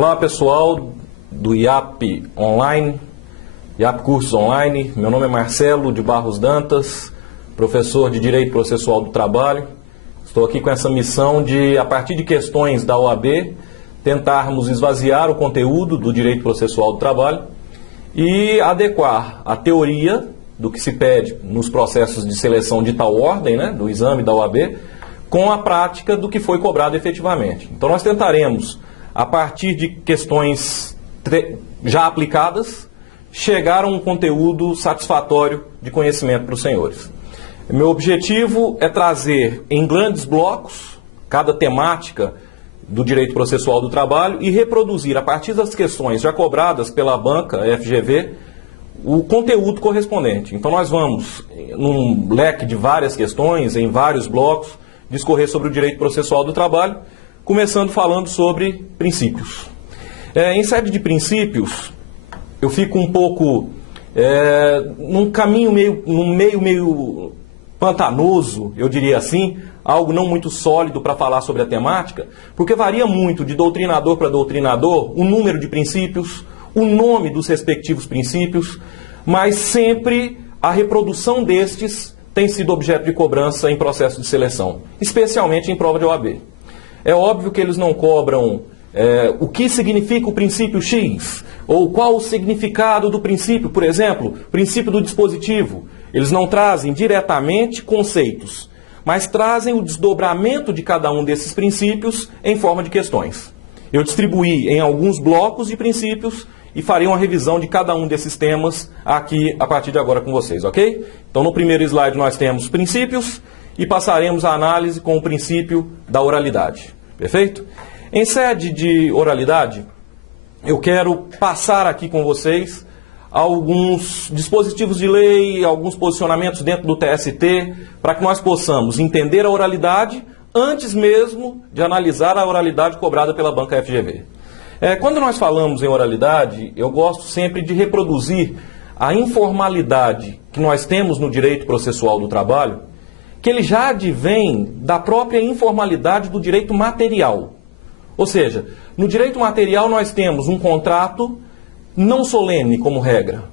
Olá pessoal do IAP Online, IAP Cursos Online, meu nome é Marcelo de Barros Dantas, professor de Direito Processual do Trabalho. Estou aqui com essa missão de, a partir de questões da OAB, tentarmos esvaziar o conteúdo do Direito Processual do Trabalho e adequar a teoria do que se pede nos processos de seleção de tal ordem, do exame da OAB, com a prática do que foi cobrado efetivamente. Então nós tentaremos, a partir de questões já aplicadas, chegar a um conteúdo satisfatório de conhecimento para os senhores. Meu objetivo é trazer em grandes blocos cada temática do direito processual do trabalho e reproduzir, a partir das questões já cobradas pela banca FGV, o conteúdo correspondente. Então nós vamos, num leque de várias questões, em vários blocos, discorrer sobre o direito processual do trabalho, começando falando sobre princípios. Em sede de princípios, eu fico um pouco num caminho meio pantanoso, eu diria assim, algo não muito sólido para falar sobre a temática, porque varia muito de doutrinador para doutrinador o número de princípios, o nome dos respectivos princípios, mas sempre a reprodução destes tem sido objeto de cobrança em processo de seleção, especialmente em prova de OAB. É óbvio que eles não cobram o que significa o princípio X, ou qual o significado do princípio, por exemplo, princípio do dispositivo. Eles não trazem diretamente conceitos, mas trazem o desdobramento de cada um desses princípios em forma de questões. Eu distribuí em alguns blocos de princípios e farei uma revisão de cada um desses temas aqui a partir de agora com vocês, ok? Então no primeiro slide nós temos princípios e passaremos a análise com o princípio da oralidade, perfeito? Em sede de oralidade, eu quero passar aqui com vocês alguns dispositivos de lei, alguns posicionamentos dentro do TST, para que nós possamos entender a oralidade antes mesmo de analisar a oralidade cobrada pela banca FGV. Quando nós falamos em oralidade, eu gosto sempre de reproduzir a informalidade que nós temos no direito processual do trabalho, que ele já advém da própria informalidade do direito material. Ou seja, no direito material nós temos um contrato não solene como regra,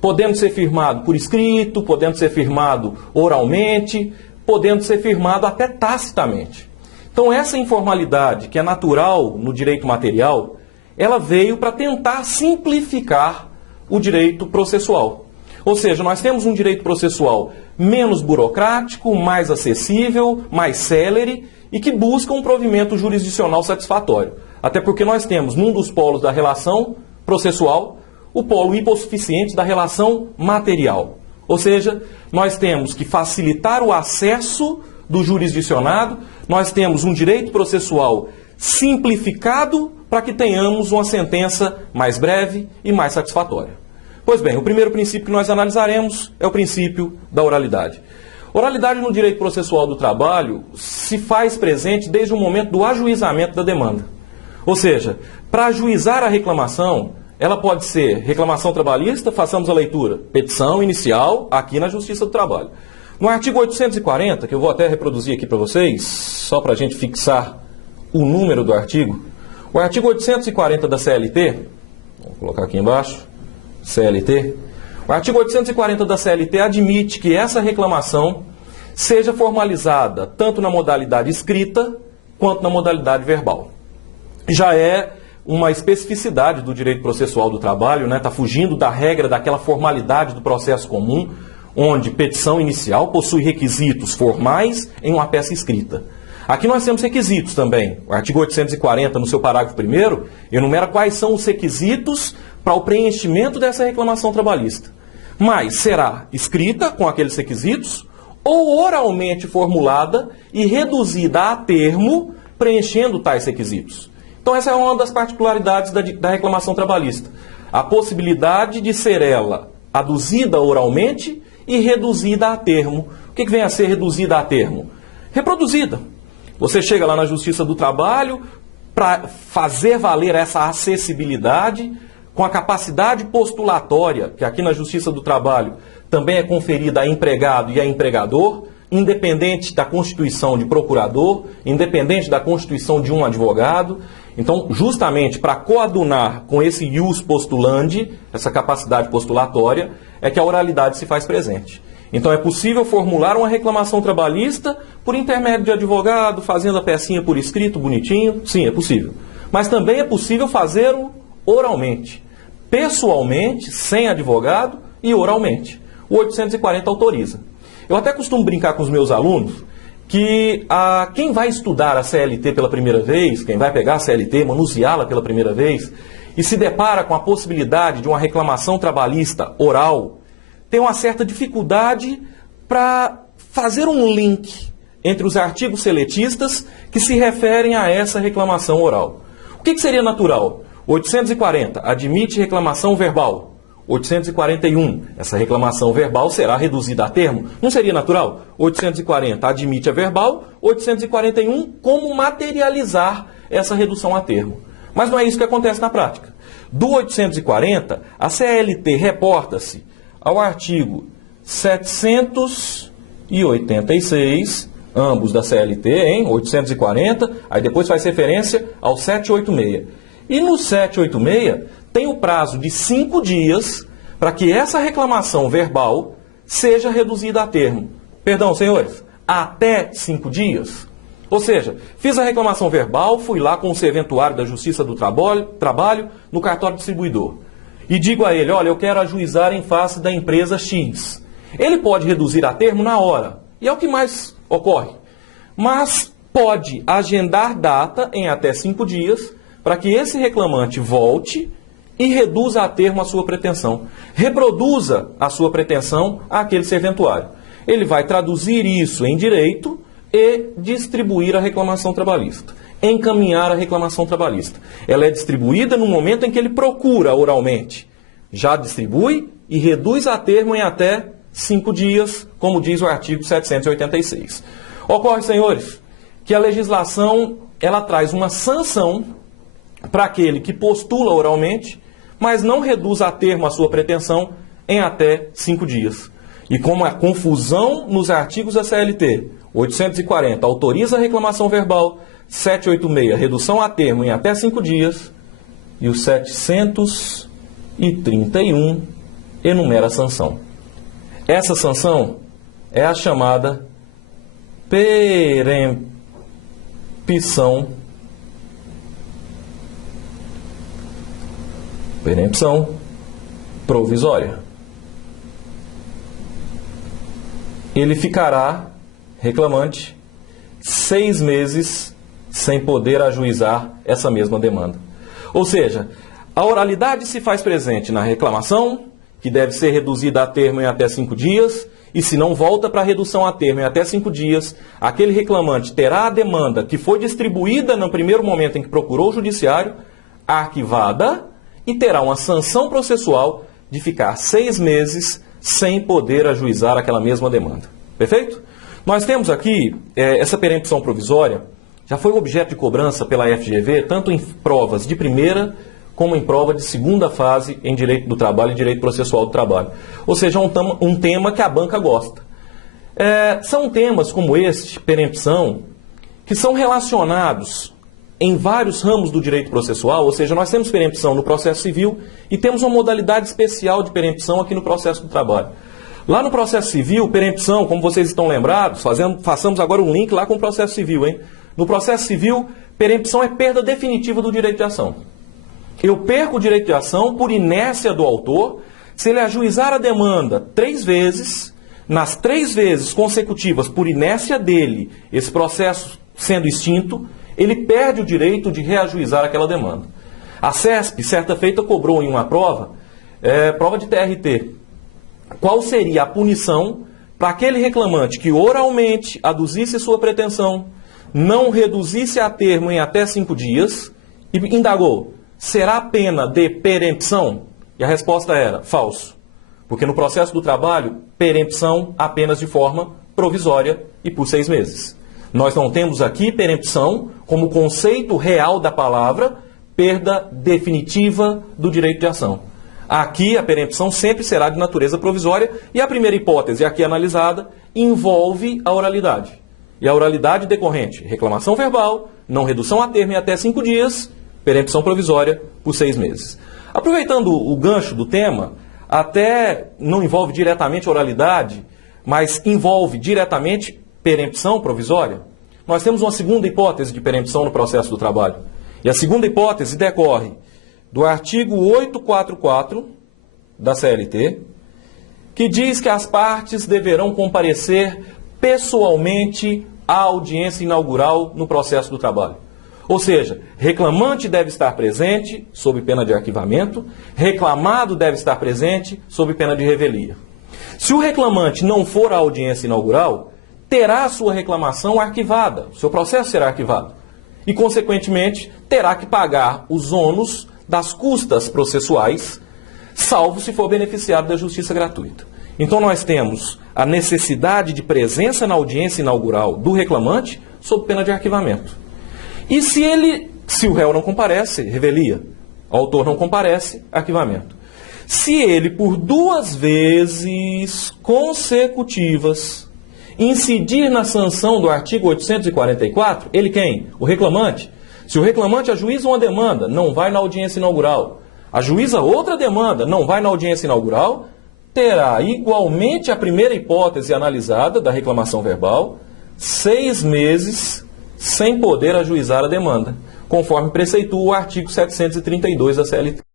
podendo ser firmado por escrito, podendo ser firmado oralmente, podendo ser firmado até tacitamente. Então essa informalidade que é natural no direito material, ela veio para tentar simplificar o direito processual. Ou seja, nós temos um direito processual menos burocrático, mais acessível, mais célere e que busca um provimento jurisdicional satisfatório. Até porque nós temos, num dos polos da relação processual, o polo hipossuficiente da relação material. Ou seja, nós temos que facilitar o acesso do jurisdicionado, nós temos um direito processual simplificado para que tenhamos uma sentença mais breve e mais satisfatória. Pois bem, o primeiro princípio que nós analisaremos é o princípio da oralidade. Oralidade no direito processual do trabalho se faz presente desde o momento do ajuizamento da demanda. Ou seja, para ajuizar a reclamação, ela pode ser reclamação trabalhista, façamos a leitura, petição inicial aqui na Justiça do Trabalho. No artigo 840, que eu vou até reproduzir aqui para vocês, só para a gente fixar o número do artigo, o artigo 840 da CLT, vou colocar aqui embaixo, CLT, o artigo 840 da CLT admite que essa reclamação seja formalizada tanto na modalidade escrita quanto na modalidade verbal. Já é uma especificidade do direito processual do trabalho, está fugindo da regra daquela formalidade do processo comum, onde petição inicial possui requisitos formais em uma peça escrita. Aqui nós temos requisitos também. O artigo 840, no seu parágrafo 1º, enumera quais são os requisitos para o preenchimento dessa reclamação trabalhista. Mas será escrita com aqueles requisitos ou oralmente formulada e reduzida a termo, preenchendo tais requisitos. Então essa é uma das particularidades da reclamação trabalhista. A possibilidade de ser ela aduzida oralmente e reduzida a termo. O que vem a ser reduzida a termo? Reproduzida. Você chega lá na Justiça do Trabalho para fazer valer essa acessibilidade com a capacidade postulatória, que aqui na Justiça do Trabalho também é conferida a empregado e a empregador, independente da constituição de procurador, independente da constituição de um advogado. Então, justamente para coadunar com esse ius postulandi, essa capacidade postulatória, é que a oralidade se faz presente. Então, é possível formular uma reclamação trabalhista por intermédio de advogado, fazendo a pecinha por escrito, bonitinho? Sim, é possível. Mas também é possível fazê-lo oralmente, pessoalmente, sem advogado e oralmente. O 840 autoriza. Eu até costumo brincar com os meus alunos que quem vai estudar a CLT pela primeira vez, quem vai pegar a CLT, manuseá-la pela primeira vez, e se depara com a possibilidade de uma reclamação trabalhista oral, tem uma certa dificuldade para fazer um link entre os artigos seletistas que se referem a essa reclamação oral. O que seria natural? 840 admite reclamação verbal. 841, essa reclamação verbal será reduzida a termo. Não seria natural? 840 admite a verbal, 841 como materializar essa redução a termo. Mas não é isso que acontece na prática. Do 840, a CLT reporta-se ao artigo 786, ambos da CLT, hein? 840, aí depois faz referência ao 786. E no 786 tem o prazo de 5 dias para que essa reclamação verbal seja reduzida a termo. Perdão, senhores, até 5 dias. Ou seja, fiz a reclamação verbal, fui lá com o serventuário da Justiça do Trabalho no cartório distribuidor. E digo a ele, olha, eu quero ajuizar em face da empresa X. Ele pode reduzir a termo na hora, e é o que mais ocorre. Mas pode agendar data em até 5 dias para que esse reclamante volte e reduza a termo a sua pretensão. Reproduza a sua pretensão àquele serventuário. Ele vai traduzir isso em direito e distribuir a reclamação trabalhista. Encaminhar a reclamação trabalhista. Ela é distribuída no momento em que ele procura oralmente. Já distribui e reduz a termo em até 5 dias, como diz o artigo 786. Ocorre, senhores, que a legislação ela traz uma sanção para aquele que postula oralmente, mas não reduz a termo a sua pretensão em até 5 dias. E como a confusão nos artigos da CLT, 840 autoriza a reclamação verbal, 786 redução a termo em até 5 dias, e o 731 enumera a sanção. Essa sanção é a chamada perempção provisória. Ele ficará, reclamante, 6 meses sem poder ajuizar essa mesma demanda. Ou seja, a oralidade se faz presente na reclamação, que deve ser reduzida a termo em até 5 dias, e se não volta para a redução a termo em até 5 dias, aquele reclamante terá a demanda que foi distribuída no primeiro momento em que procurou o judiciário, arquivada, e terá uma sanção processual de ficar 6 meses sem poder ajuizar aquela mesma demanda. Perfeito? Nós temos aqui essa perempção provisória, já foi objeto de cobrança pela FGV, tanto em provas de primeira como em prova de segunda fase em Direito do Trabalho e Direito Processual do Trabalho. Ou seja, um tema que a banca gosta. São temas como este, perempção, que são relacionados em vários ramos do direito processual, ou seja, nós temos perempção no processo civil e temos uma modalidade especial de perempção aqui no processo do trabalho. Lá no processo civil, perempção, como vocês estão lembrados, façamos agora um link lá com o processo civil, hein? No processo civil, perempção é perda definitiva do direito de ação. Eu perco o direito de ação por inércia do autor, se ele ajuizar a demanda 3 vezes, nas 3 vezes consecutivas por inércia dele, esse processo sendo extinto, ele perde o direito de reajuizar aquela demanda. A CESP, certa feita, cobrou em uma prova, prova de TRT, qual seria a punição para aquele reclamante que oralmente aduzisse sua pretensão, não reduzisse a termo em até 5 dias, e indagou, será pena de perempção? E a resposta era, falso. Porque no processo do trabalho, perempção apenas de forma provisória e por 6 meses. Nós não temos aqui perempção como conceito real da palavra, perda definitiva do direito de ação. Aqui a perempção sempre será de natureza provisória e a primeira hipótese aqui analisada envolve a oralidade. E a oralidade decorrente, reclamação verbal, não redução a termo em até 5 dias perempção provisória por 6 meses. Aproveitando o gancho do tema, até não envolve diretamente oralidade, mas envolve diretamente perempção provisória. Nós temos uma segunda hipótese de perempção no processo do trabalho. E a segunda hipótese decorre do artigo 844 da CLT, que diz que as partes deverão comparecer pessoalmente à audiência inaugural no processo do trabalho. Ou seja, reclamante deve estar presente sob pena de arquivamento, reclamado deve estar presente sob pena de revelia. Se o reclamante não for à audiência inaugural, terá a sua reclamação arquivada, o seu processo será arquivado e, consequentemente, terá que pagar os ônus das custas processuais, salvo se for beneficiado da justiça gratuita. Então nós temos a necessidade de presença na audiência inaugural do reclamante sob pena de arquivamento. E se o réu não comparece, revelia. O autor não comparece, arquivamento. Se ele, por 2 vezes consecutivas, incidir na sanção do artigo 844, ele quem? O reclamante. Se o reclamante ajuiza uma demanda, não vai na audiência inaugural. Ajuiza outra demanda, não vai na audiência inaugural, terá igualmente a primeira hipótese analisada da reclamação verbal, 6 meses sem poder ajuizar a demanda, conforme preceitua o artigo 732 da CLT.